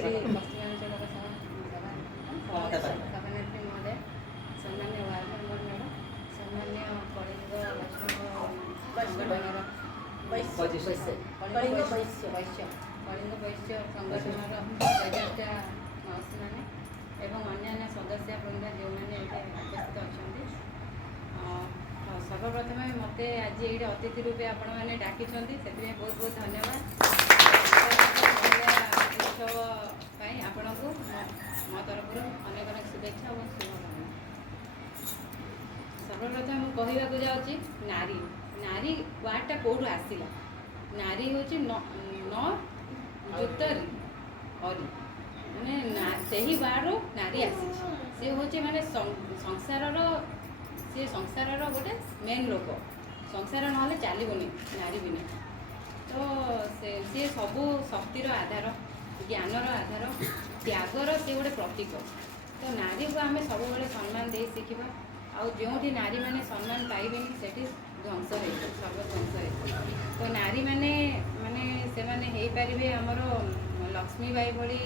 सभानेत्री महोदय, सम्मान्य ward member madam, सम्मान्य Kalinga वैश्य संगठन president माउसी मैंने एवं अन्य सदस्य वृंद जो मैंने उपस्थित अच्छा। सर्वप्रथम मत आज ये अतिथि रूपे आपण मैंने डाकी से बहुत बहुत धन्यवाद। उत्सव आपण को मो तरफ अनेक अनेक शुभेच्छा और शुभकामना। सर्वप्रथम कहवाक जाऊँगी नारी नारी वार्डटा कौटू आसला। नारी हूँ न जुतरी अरी माने से ही वार्ड नारी आसी सी हूँ माने संसार गोटे मेन लोक संसार ना चलनी नारी बिना। तो सी सबू शक्तिर आधार ज्ञानर आधार त्यागर सी गोटे प्रतीक। तो नारी को आम सब सम्मान दे शिखा आउ जो नारी मैंने सम्मान पाइबे से ध्वंस हो सर्वध्वंस हो। तो नारी मैंने माने से माने हो पारे आमर लक्ष्मी बाई भली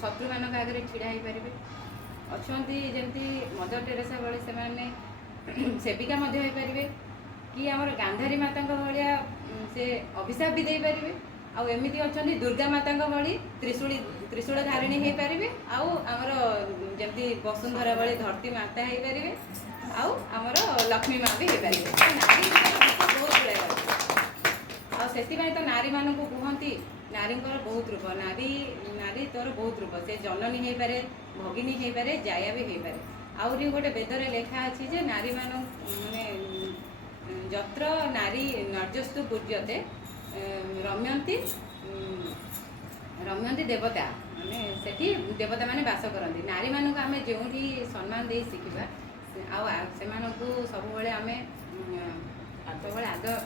शत्रु मान आगे छिड़ा हो पारे अच्छा जमी मदर टेरेसा भली से माने सेविका हो पारे कि आमर गांधारी माता भाया से अभिशाप भी दे पारे आउ एमती अच्छा दुर्गा माता भली त्रिशूल धारिणी हो पारे आउ आमर जमी वसुंधरा भली धरती माता हो पारे आउ आमर लक्ष्मी माँ भी हो पारे। नारी बहुत गुड़ाए अच्छे तो नारी मानक कहती नारी बहुत रूप नारी नारी तोर बहुत रूप से जननी हो पारे भगिनी हो पारे जाया भी हो पारे। आहरी गोटे वेदरे लेखा अच्छी जे नारी मान माने जत्र नारी नर्जस्तु पूज्यते रम्यंती रम्यंती देवता माने सेठी देवता माने वास करती। नारी मानक आमे जोठी सम्मान दे शिखा से सब आम सब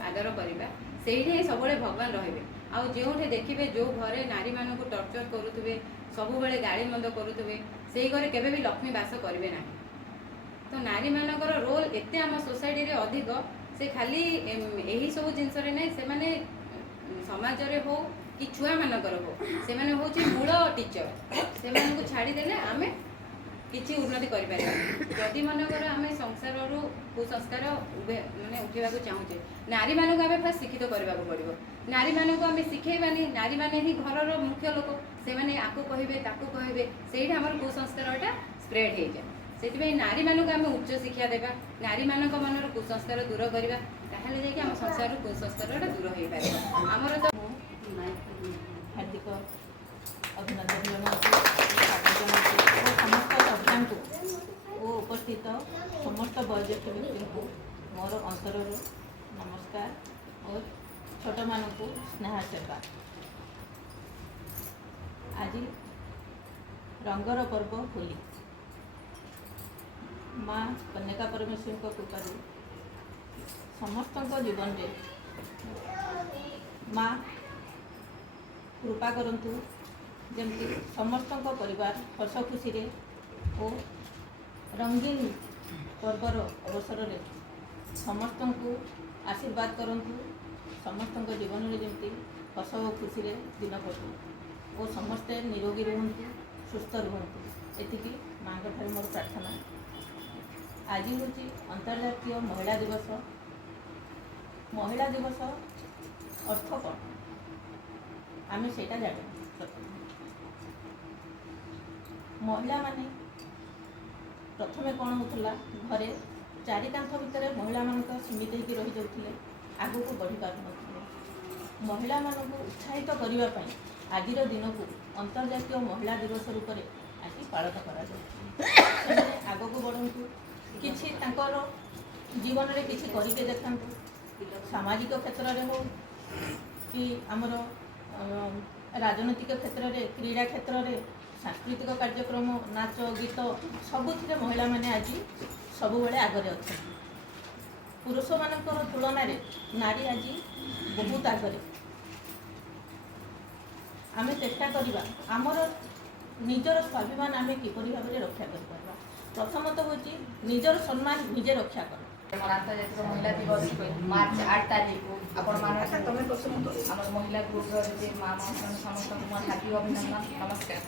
आदर करवा से सब भगवान रे। आउ जो देखिए जो घरे नारी मानक टर्चर करुवे सब गाड़ी मंद करुवे से घरे केवे भी लक्ष्मी वास करेंगे ना। तो नारी मानकर रोल एते आम सोसाइटी रे अधिक से खाली यही सब जिनस नहीं से माने समाज रे हो कि छुआ मानकर हो से माने होची मूल टीचर से मानक छाड़ीदेले आमे किसी उन्नति करें। जदि मनकर आम संसार कुसंस्कार माने उठा चाहूचे नारी मानक आम फास्ट शिक्षित करने पड़ो। नारी मानक आम शिखेबानी नारी माने ही घर मुख्य लोक से मैंने आपको कहे ताकू कहे से आम कुसंस्कारटा स्प्रेड हो जाए। से नारी मानक आम उच्च शिक्षा देवा नारी मानक मनर कुसंस्कार दूर करवा ताहले जाके आम संसार कुसंस्कारटा दूर हो पारे। आमर तो हार्दिक अभिनंदन जनाऊँ समस्त सभ्या को उपस्थित समस्त वयोज्येष्ठ व्यक्ति को मोर अंतर नमस्कार और छोट मान स्नेह सेवा। आज रंगर पर्व होली माँ कन्या परमेश्वरी कृपा समस्त जीवन में माँ कृपा करंतु जमती समस्त परिवार हस खुशी और रंगीन पर्वर अवसर में समस्त को आशीर्वाद करंतु समस्त जीवन में जमती हस खुशी दिन कटू और समस्ते निरोगी रुहतु सुस्थ रुहतु एति माँ ठार मोर प्रार्थना। आज हूँ अंतर्जातीय महिला दिवस। महिला दिवस अर्थ कौन आम से जान महिला माने प्रथमे कौन होता घरे चारि कांथ भितर महिला मानक सीमित होकर रही जाते आगू को बढ़ी पार महिला मानक उत्साहित करने आज दिन को अंतर्जातीय महिला दिवस रूप में आज पालन कर आग को बढ़ु किसी जीवन में किसी करके देखा सामाजिक क्षेत्र में हो कि आमर राजनैतिक क्षेत्र में क्रीड़ा क्षेत्र में सांस्कृतिक कार्यक्रम नाच गीत सबुथ महिला माने आज सबु आगरे अच्छा पुरुष मान तुलन में नारी आज बहुत आगरे। आम चेष्टा करवा आमर निजर स्वाभिमान आम किपरि भाव रक्षा कर प्रथमतः हूँ निजर सम्मान निजे रक्षा कर আমার আন্তর্জাতিক মহিলা দিবস মার্চ 8 তারিখ আপন আমার মহিলা গ্রুপর যে মা মান সমস্ত তোমার হার্দিক অভিনন্দন নমস্কার।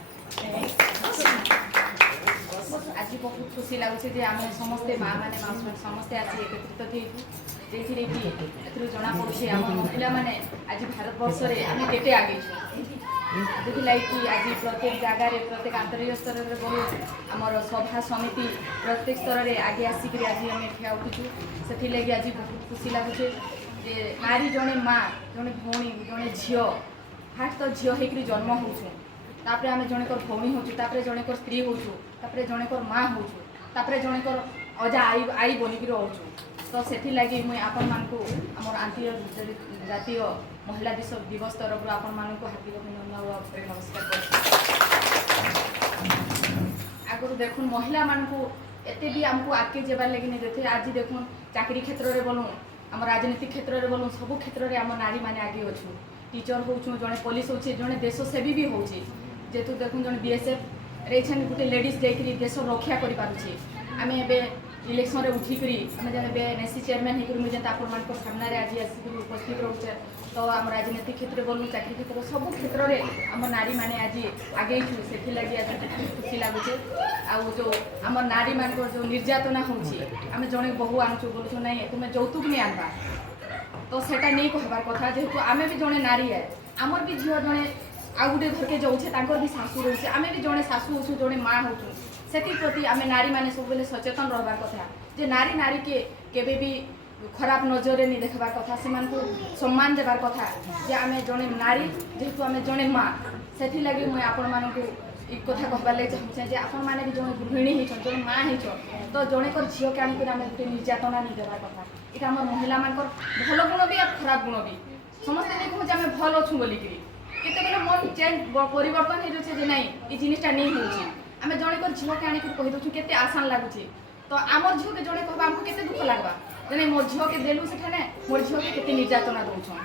আজ বহু খুশি লাগুছে যে আমি সমস্তে মা মানে সমস্তে আছি একত্রিত হয়েছু যেথিরে কি এথিরু জনা পড়ুছে আমার মহিলা মানে আজ ভারতবর্ষরে আমি কেতে আগেছু যেথিলাগি কি আজ প্রত্যেক জায়গায় প্রত্যেক আন্তর্জাতিক স্তরের বহু আমার সভা সমিতি প্রত্যেক স্তরের আগে আসিকি আজ আমি ঠিয়া উঠিছু সেথিলাগি আজ বহু খুশি লাগুছে যে নারী জনে মা জনে ভৌণী জনে ঝিও ফার্স্ট তো ঝিও হয়েকি জন্ম হচ্ছু তাপরে আমি জনেকর ভৌণী হচ্ছু তাপরে জনেকর স্ত্রী হচ্ছু তাপরে জনেকর মা হচ্ছু তাপরে জনেকর অজা আই বনিকি রହୁଛୁ তো ସେଥିଲାଗି ମୁଇଁ ଆପଣମାନଙ୍କୁ ଆମର ଆନ୍ତର୍ଜାତୀୟ ମହିଳା ଦିବସ ତରଫରୁ ଆପଣମାନଙ୍କୁ ହାର୍ଦ୍ଦିକ ଅଭିନନ୍ଦନ ଓ ନମସ୍କାର କରୁଛି। ଆଗରୁ ଦେଖୁନ୍ ମହିଳାମାନଙ୍କୁ ଏତେ ବି ଆମକୁ ଆଗକେ ଯିବାର ଲାଗି ନେଇ ଦେଉଥିଲେ ଆଜି ଦେଖୁନ୍ ଚାକିରି କ୍ଷେତ୍ରରେ ବୋଲୁଁ ଆମ ରାଜନୀତି କ୍ଷେତ୍ରରେ ବୋଲୁଁ ସବୁ କ୍ଷେତ୍ରରେ ଆମ ନାରୀମାନେ ଆଗେ ଅଛୁ ଟିଚର ହେଉଛୁ ଜଣେ ପୋଲିସ ହେଉଛି ଜଣେ ଦେଶ ସେବୀ ବି ହେଉଛି ଯେହେତୁ ଦେଖୁନ୍ ଜଣେ BSFରେ ଏଇଛନ୍ ଗୋଟେ ଲେଡ଼ିଜ୍ ଯାଇକରି ଦେଶ ରକ୍ଷା କରିପାରୁଛି ଆମେ ଏବେ इलेक्शन उठिकी आम जब NSC चेयरमैन होकर मुझे आपको सामने आज आसिक उपस्थित रोचे तो आम राजनीतिक क्षेत्र बोलूँ चाकरी क्षेत्र सब क्षेत्र में आम नारी मैंने आज आगे से लगी आज खुशी लगुचे आउ जो आम नारी मान जो निर्यातना होमें जड़े बहु आणुचु बोलूँ ना तुम्हें यौतुक नहीं आनवा तो सेटा नहीं कहबार कथा जेहेतु आम भी जड़े नारी है आमर भी झील जड़े आउ गोटे घर के जाऊे तर भी शाशु रोचे आम भी जड़े शाशु हो जड़े माँ हो प्रति आम नारी मैंने सब बेले सचेतन रहा कथा जे नारी नारी के केबे भी खराब नजर नहीं देखबार कथा से सम्मान देवार कथा जे आम जड़े नारी जेहेतु आम जड़े माँ से लगी मुझे आपण मानक एक कथा कहबार लगे चाहूँ जे आपण मैंने भी जड़े गृहिणी होन जड़े माँ हो तो जड़े झील के आनिक आम गोटे निर्यातना नहीं देवार कथा यहाँ आम महिला मान भल गुण भी और खराब गुण भी समस्ते नहीं कहूँ आम भल अच्छू बोलिकी केतबेले मन चेंज परिवर्तन हो जाए ना ये जिनटा नहीं होची आम जड़े झील के आनिक कहीदे के आसान लगुचे तो आमर झील के जड़े कह आमको केते दुख लगवा जे मोर झील के देलु सेठाने मोर झील के केते निर्यातना दौछन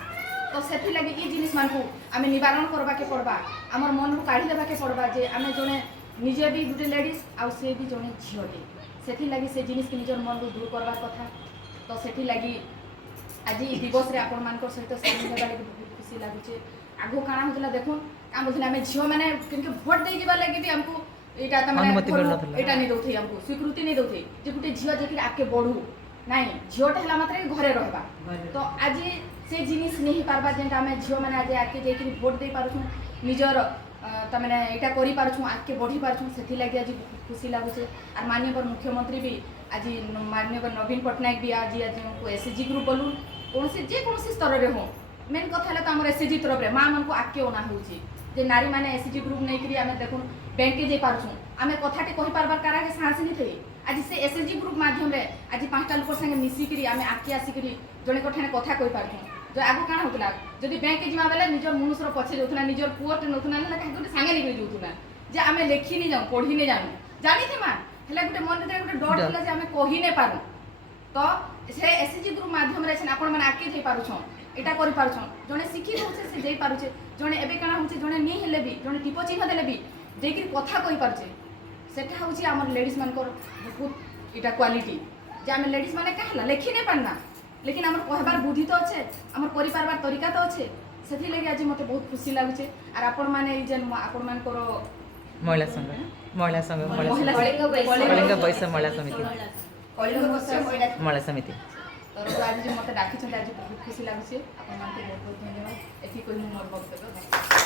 तो से लगे ये जिनिस मानकु आम निवारण करवा के पड़वा आमर मन को काढ़ी देवा के पड़वा जे आम जड़े निजे भी गोटे लेडीज आउ से भी जड़े झीलटे से लगे से जिनिस के निजर मन को दूर करवा कथा तो से लगे आज दिवस रे आपण मान सहित सामिल होगा लगे बहुत खुशी लगुचे आगो काଣା होता देखुन काम होता आम झील मैंने भोट दे जावा लगे भी हमको यहाँ नहीं दौथे हमको स्वीकृति नहीं दौथे जे गोटे झील जाकि आगे बढ़ू नाई झीलटा है मात्र घरे रहा तो आज से जिनिस नहीं पार्बा जेनटा आम झील मैंने आज आगे जाकि भोट दे पार्छुँ निजर तमें यहाँ कर पार्छुँ आगे बढ़ी पार्छुँ से लगे आज बहुत खुशी लगुचे और माननीय मुख्यमंत्री भी आज माननीय नवीन पट्टनायक भी आज हमको SHG ग्रुप बोलूँ कौन जेकोसी स्तर में हो मेन कथा है तो आम SHG तरफ से माँ मन को आगे अना हो नारी मैंने SHG ग्रुप नहीं करी आम देखुन बैंक के पार्छुँ आम कथाटे कही पार्बार कार आगे साहस नहीं थे आज से SHG ग्रुप माध्यम आज 5टा लोक संगे मिसिकी आम आगे आसिक जड़े ठाणे कथा कही पार्छुँ जो आग काण होता जदि बैंक के जावा बेले निजर मनुष्य पछे जाऊना निजर पुअटे नौना ना कहीं गोटे सांगे निकली जाऊना जे आम लेखी नहीं जाऊँ पढ़ी नहीं जानू जानी थे माँ है गोटे मन भर गोटे डर था आम कही नहीं पारू तो से SHG ग्रुप माध्यम आपण मैंने आगे जा पार्छन यहाँ कर पार्छन जड़े शिक्षित होचे से जाई पारुचे जड़े एबे काण होचे जड़े नहीं हेले भी जड़े टीप चिन्ह देले भी जेकि कथा कही पारुचे सेटा होची आमर लेडीज मानकर बहुत इटा क्वालिटी जे आम लेडीज माने कहला लेखि नहीं पारना लेकिन आमर कहबार बुद्धि तो अच्छे आमर परिपारबार तरीका तो अच्छे से लगे आज मत बहुत खुशी लगुचे और आपण मैंने जेन आपण मानकर महिला संघ कलिंग वैश्य महिला समिति महिला समिति तो आज जो मत डाकी आज बहुत खुशी लगुचे आपण बहुत बहुत धन्यवाद एथि कोई मोर वक्तव्य